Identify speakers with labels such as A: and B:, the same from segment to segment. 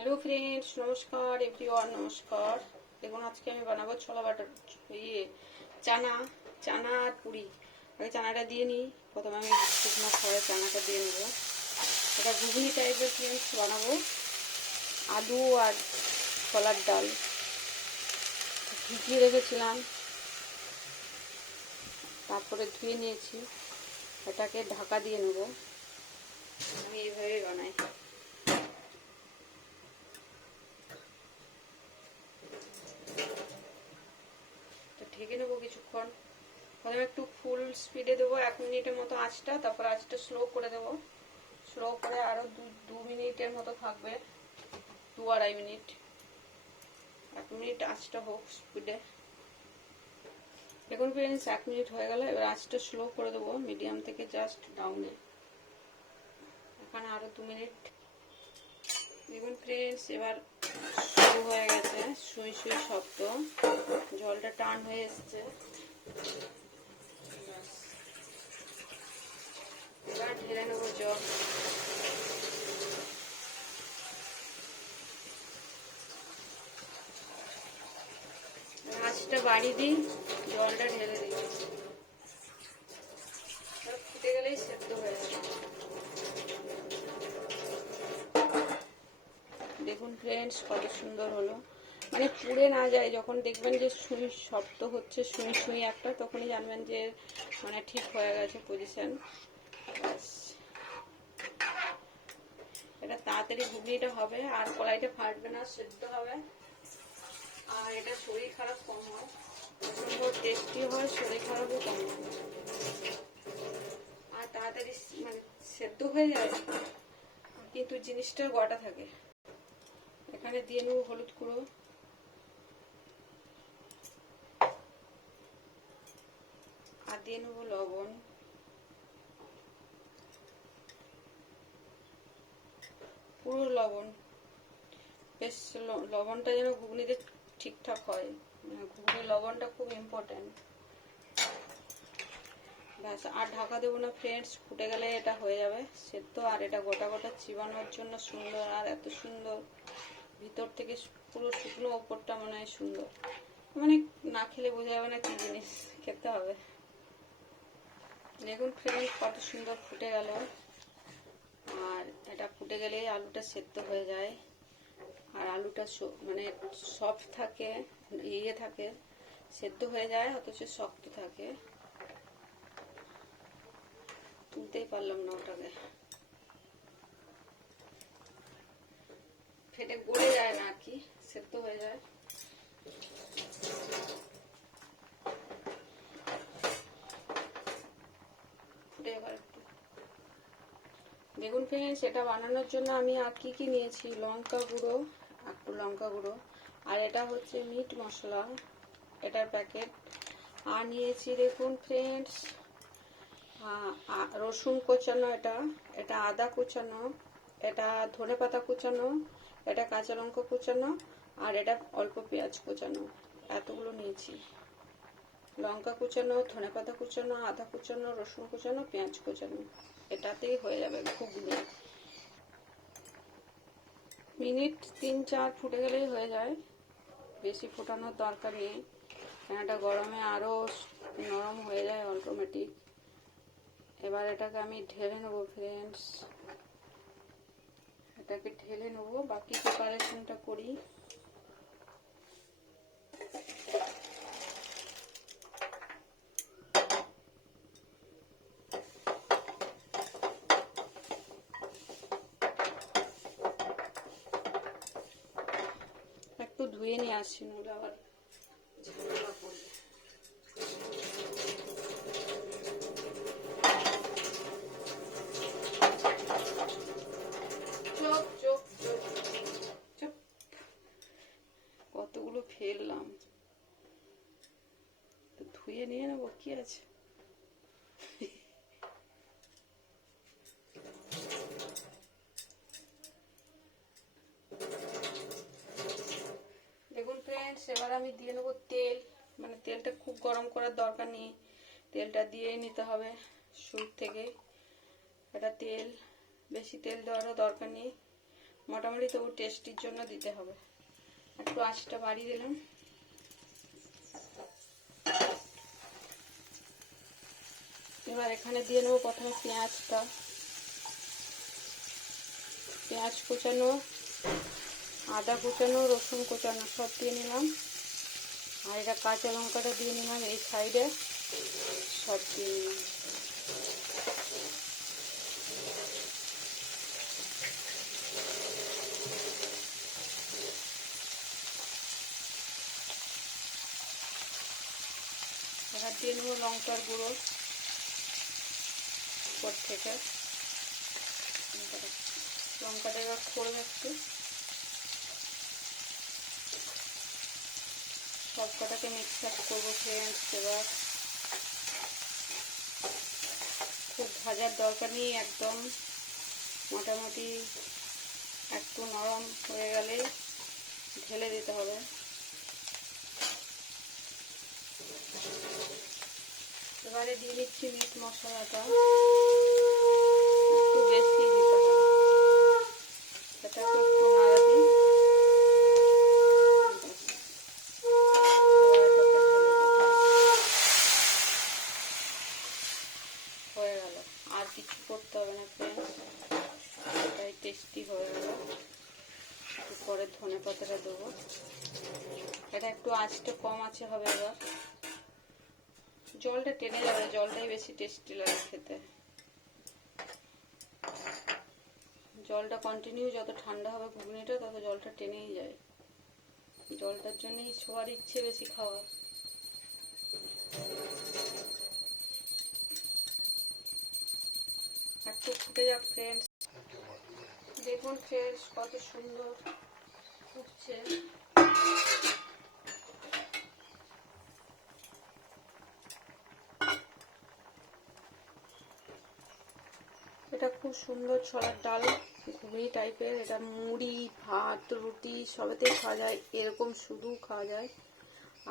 A: Hello friends, নমস্কার, everyone নমস্কার। দেখুন, আজকে আমি বানাবো ছোলা বাটার ইয়ে চানা চানা আর পুরি। আগে চানাটা দিয়ে নিই। প্রথমে আমি শুকনো খাওয়ার চানাটা দিয়ে নেব। এটা ঘুগনি টাইপের ফ্রেন্ডস বানাবো। আলু আর ছোলার ডাল। ভিজিয়ে রেখেছিলাম। তারপরে ধুয়ে নিয়েছি। এটাকে ঢাকা দিয়ে নেব। আমি এইভাবেই বানাই তো ঢেকে নেব কিছুক্ষণ প্রথমে একটু ফুল স্পিডে দেবো, এক মিনিটের মতো আঁচটা, তারপর আঁচটা স্লো করে দেবো। স্লো করে আরও দু মিনিটের মতো থাকবে, দু আড়াই মিনিট। এক মিনিট আঁচটা হোক স্পিডে দেখুন ফ্রেন্ডস এক মিনিট হয়ে গেল, এবার আঁচটা স্লো করে দেবো মিডিয়াম থেকে জাস্ট ডাউনে এখানে আরও দু মিনিট। দেখুন ফ্রেন্ডস এবার শুরু হয়ে গেছে সুই সুই শব্দ। জলটা টান হয়ে এসছে ব্যাস। এবার ঢেলে নেব জল আঁচটা বাড়িয়ে দিই জলটা ঢেলে দিই ফুটে গেলেই সেদ্ধ হয়ে যাবে দেখুন ফ্রেন্ডস কত সুন্দর হলো মানে পুড়ে না যায়, যখন দেখবেন যে সুই শব্দ হচ্ছে, সুই সুই একটা, তখনই জানবেন যে মানে ঠিক হয়ে গেছে পজিশন এটা তাড়াতাড়ি ঘুগনিটা হবে, আর কলাইটা ফাটবে না, সেদ্ধ হবে। আর এটা শরীর খারাপ কম হয় টেস্টি হয়, শরীর খারাপও কম হয়। আর তাড়াতাড়ি মানে সেদ্ধ হয়ে যায়, কিন্তু জিনিসটা গোটা থাকে। এখানে দিয়ে নেব হলুদ গুঁড়ো আর দিয়ে নেব লবণ পুরো লবণ। বেশ লবণটা যেন ঘুগনিতে ঠিকঠাক হয়। মানে ঘুগনির লবণটা খুব ইম্পর্ট্যান্ট ব্যাস, আর ঢাকা দেবো না ফ্রেন্ডস ফুটে গেলে এটা হয়ে যাবে। সেদ্ধ, আর এটা গোটা গোটা চিবানোর জন্য সুন্দর, আর এত সুন্দর। ভিতর থেকে পুরো শুকনো ওপরটা মনে হয় সুন্দর। মানে না খেলে বোঝা যাবে না কি জিনিস, খেতে হবে। দেখুন ফ্রেন্ডস কত সুন্দর ফুটে গেল। আর এটা ফুটে গেলেই আলুটা সেদ্ধ হয়ে যায়। আর আলুটা মানে সফট থাকে ইয়ে থাকে, সেদ্ধ হয়ে যায়, অথচ শক্ত থাকে। তুলতেই পারলাম না ওটাকে। ফেটে গলে যায় না আর কি, সেদ্ধ হয়ে যায় ফুটে এবার একটু দেখুন ফ্রেন্ডস এটা বানানোর জন্য আমি আর কি কি নিয়েছি? লঙ্কা গুঁড়ো, একটু লঙ্কা গুঁড়ো। আর এটা হচ্ছে মিট মশলা, এটার প্যাকেট। আর নিয়েছি দেখুন ফ্রেন্ডস রসুন কোচানো এটা এটা আদা কুচানো, এটা ধনে পাতা কুচানো, এটা কাঁচা লঙ্কা কুচানো, আর এটা অল্প পেঁয়াজ কুচানো। এতগুলো নিয়েছি। লঙ্কা কুচানো, ধনে পাতা কুচানো, আদা কুচানো, রসুন কুচানো, পেঁয়াজ কুচানো। এটাতেই হয়ে যাবে ঘুগনি মিনিট তিন চার ফুটে গেলেই হয়ে যায়। বেশি ফোটানোর দরকার নেই। কেন এটা গরমে আরও নরম হয়ে যায় অটোমেটিক এবার এটাকে আমি ঢেলে নেব ফ্রেন্ডস এটাকে ঢেলে নেব। বাকি প্রিপারেশনটা করি একটু ধুয়ে নিয়ে আসছি নইলে আবার। ঝামেলা কতগুলো ফেললাম। ধুয়ে নিয়ে নেব কি আছে দেখুন ফ্রেন্ডস এবার আমি দিয়ে নেব তেল মানে তেলটা খুব গরম করার দরকার নেই। তেলটা দিয়েই নিতে হবে শুরু থেকে। এটা তেল, বেশি তেল দেওয়ারও দরকার নেই। মোটামুটি তবু টেস্টির জন্য দিতে হবে। একটু আঁচটা বাড়িয়ে দিলাম। এবার এখানে দিয়ে নেব প্রথমে পেঁয়াজটা। পেঁয়াজ কুচানো, আদা কুচানো, রসুন কুচানো সব দিয়ে নিলাম। আর এটা কাঁচা লঙ্কাটা দিয়ে নিলাম এই সাইডে। সব দিয়ে। এবার দিয়ে নেব লঙ্কার গুঁড়ো। উপর থেকে। লঙ্কাটা এবার করবে একটু। সব কটাকে মিক্সার করব ফ্রেন্ডস এবার খুব ভাজার দরকার নেই, একদম মোটামুটি একটু নরম হয়ে গেলে ঢেলে দিতে হবে। এবারে দিয়ে দিচ্ছি মিট মশলাটা। একটু বেশি দিতে হবে। এটাকে আর কিছু করতে হবে না ফ্রেন্ডস এটাই টেস্টি হয়ে গেল। পরে ধনে পাতাটা দেবো। এটা একটু আঁচটা কম আছে, হবে এবার। জলটা টেনে যাবে, জলটাই বেশি টেস্টি লাগে খেতে। জলটা কন্টিনিউ যত ঠান্ডা হবে ঘুগনিটা, তত জলটা টেনেই যায়। জলটার জন্যই সবার ইচ্ছে বেশি খাওয়ার। ফুটে যাক ফ্রেন্ডস দেখুন ফ্রেন্ডস কত সুন্দর ফুটছে। এটা খুব সুন্দর ছড়ার ডাল, ঘুগনি টাইপের এটা মুড়ি, ভাত, রুটি, সবেতেই খাওয়া যায়। এরকম শুধু খাওয়া যায়।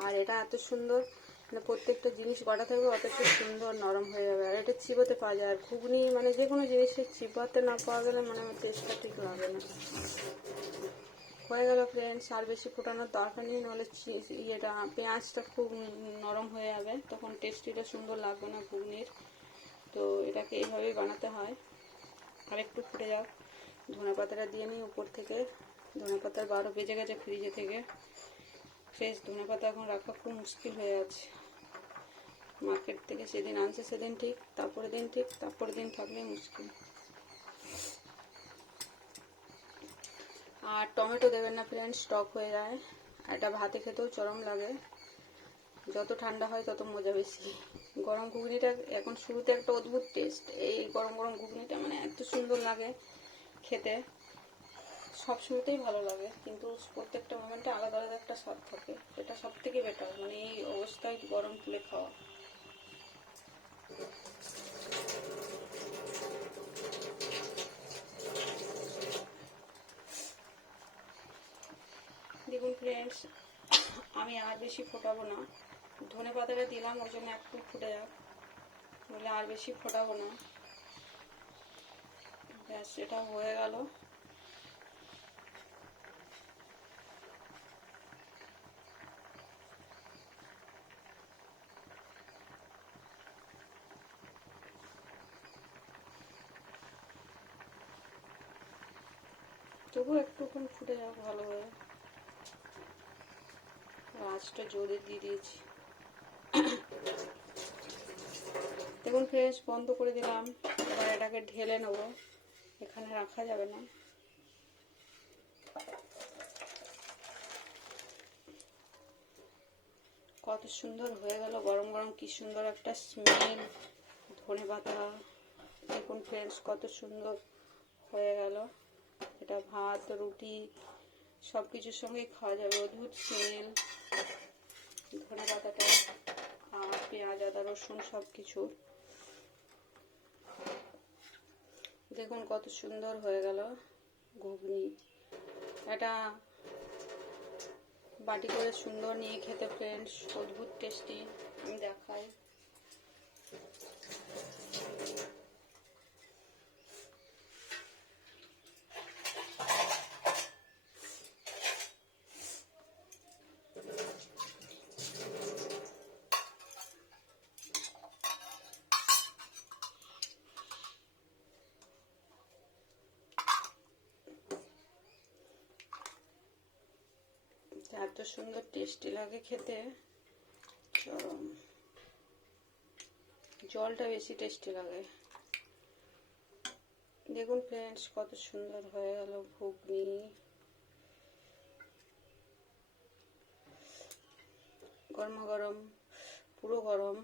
A: আর এটা এত সুন্দর মানে প্রত্যেকটা জিনিস গড়া থাকবে অত একটু সুন্দর, নরম হয়ে যাবে। আর এটা চিবোতে পাওয়া যায়, আর ঘুগনি মানে যে কোনো জিনিসের চিবাতে না পাওয়া গেলে মানে আমার টেস্টটা ঠিক লাগে না। হয়ে গেল ফ্রেন্ডস আর বেশি ফোটানোর দরকার নেই, নাহলে ইয়েটা, পেঁয়াজটা খুব নরম হয়ে যাবে, তখন টেস্টিটা সুন্দর লাগবে না ঘুগনির। তো এটাকে এইভাবেই বানাতে হয়। আর একটু ফুটে যাক। ধনে পাতাটা দিয়ে নিই উপর থেকে। ধনে পাতার বারো বেজে গেছে ফ্রিজে থেকে। ফ্রেশ ধনে পাতা এখন রাখা খুব মুশকিল হয়ে আছে। মার্কেট থেকে সেদিন আনছে, সেদিন ঠিক তারপরে দিন ঠিক তারপরে দিন থাকলে মুশকিল। আর টমেটো দেবেন না ফ্রেন্ড স্টক হয়ে যায়। এটা ভাতে খেতেও চরম লাগে। যত ঠান্ডা হয় তত মজা বেশি। গরম ঘুগনিটা এখন শুরুতে একটা অদ্ভুত টেস্ট এই গরম গরম ঘুগনিটা মানে এত সুন্দর লাগে খেতে। সব শুরুতেই ভালো লাগে, কিন্তু প্রত্যেকটা মোমেন্টে আলাদা আলাদা একটা স্বাদ থাকে। এটা সব থেকে বেটার মানে এই অবস্থায় গরম তুলে খাওয়া। দেখুন ফ্রেন্ডস আমি আর বেশি ফোটাবো না। ধনে পাতাটা দিলাম ওই জন্য একটু ফুটে যাক। বলে আর বেশি ফোটাবো না। ব্যাস, এটা হয়ে গেল। তবু একটুক্ষণ ফুটে যাক ভালো হয়ে আঁচটা জোরে দিয়ে দিয়েছি। দেখুন ফ্রেশ, বন্ধ করে দিলাম। এবার এটাকে ঢেলে নেব। এখানে রাখা যাবে না। কত সুন্দর হয়ে গেল, গরম গরম কি সুন্দর একটা স্মেল ধনে পাতা দেখুন ফ্রেন্ডস কত সুন্দর হয়ে গেল। এটা ভাত, রুটি সব কিছুর সঙ্গে খাওয়া যাবে। অদ্ভুত স্মেল ধনে পাতাটা পেঁয়াজ, আদা, রসুন সব কিছু দেখুন কত সুন্দর হয়ে গেল ঘুগনি। এটা বাটি করে সুন্দর নিয়ে খেতে ফ্রেন্ডস অদ্ভুত টেস্টি আমি দেখাই। এত সুন্দর টেস্টি লাগে খেতে। চরম জলটা বেশি টেস্টি লাগে। দেখুন ফ্রেন্ডস কত সুন্দর হয়ে গেল ঘুগনি। গরম গরম, পুরো গরম,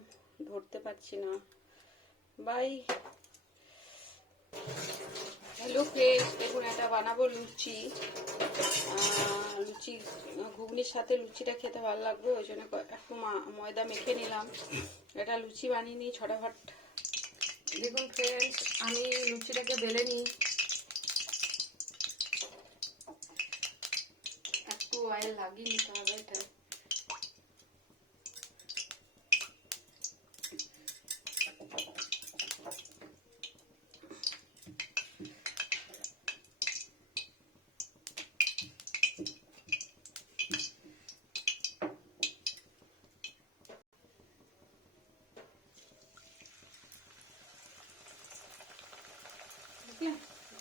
A: ধরতে পারছি না। বাই। হ্যালো ফ্রেন্ডস দেখুন এটা বানাবো লুচি। লুচি, ঘুগনির সাথে লুচিটা খেতে ভালো লাগবে, ওই জন্য একটু ময়দা মেখে নিলাম। এটা লুচি বানিয়ে নিই ছটাফট। দেখুন ফ্রেন্ডস আমি লুচিটাকে বেলে নিই। একটু অয়েল লাগিয়ে নিতে হবে এটা।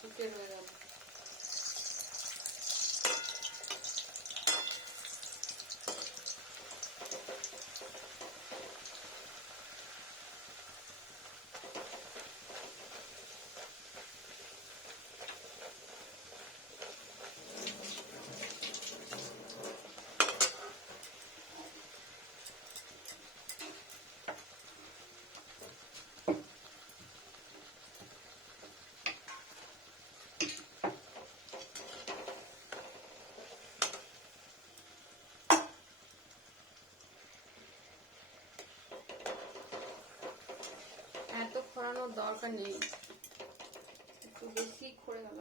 A: Así que. গেল দরকার নেই। একটু বেশি করে গেল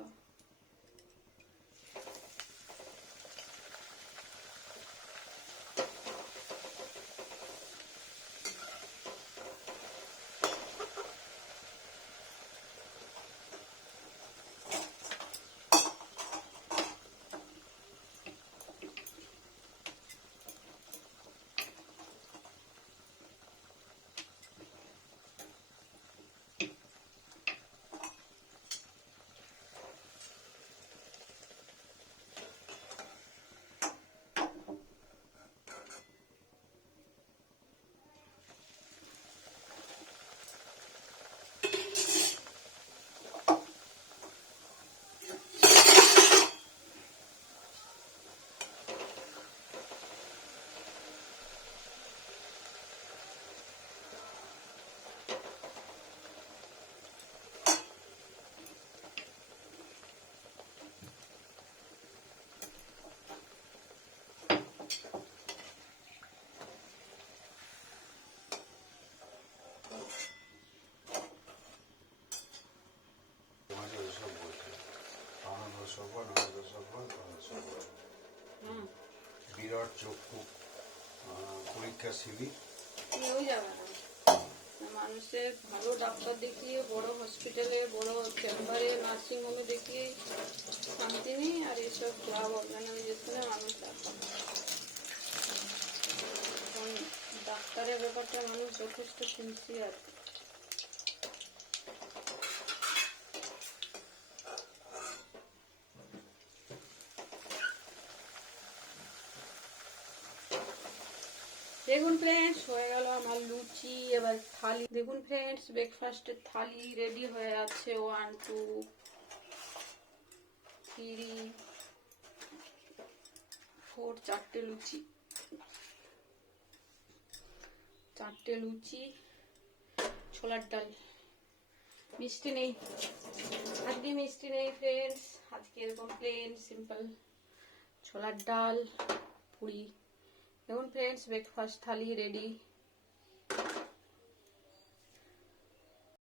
B: বিরাট চক্ষু পরীক্ষা শিবির
A: দেখিয়ে শান্তি নেই, আর এসব মানুষ ডাক্তার ডাক্তারের ব্যাপারটা মানুষ যথেষ্ট সিনসিয়ার দেখুন ফ্রেন্ডস হয়ে গেল আমার লুচি, এবার থালি। দেখুন ফ্রেন্ডস ব্রেকফাস্টের থালি রেডি হয়ে আছে। ওয়ান টু থ্রি ফোর চারটে লুচি। চারটে লুচি, ছোলার ডাল। মিষ্টি নেই। আজকে মিষ্টি নেই ফ্রেন্ডস আজকে এরকম প্লেন সিম্পল ছোলার ডাল, পুরি। দেখুন ফ্রেন্ডস ব্রেকফাস্ট থালি রেডি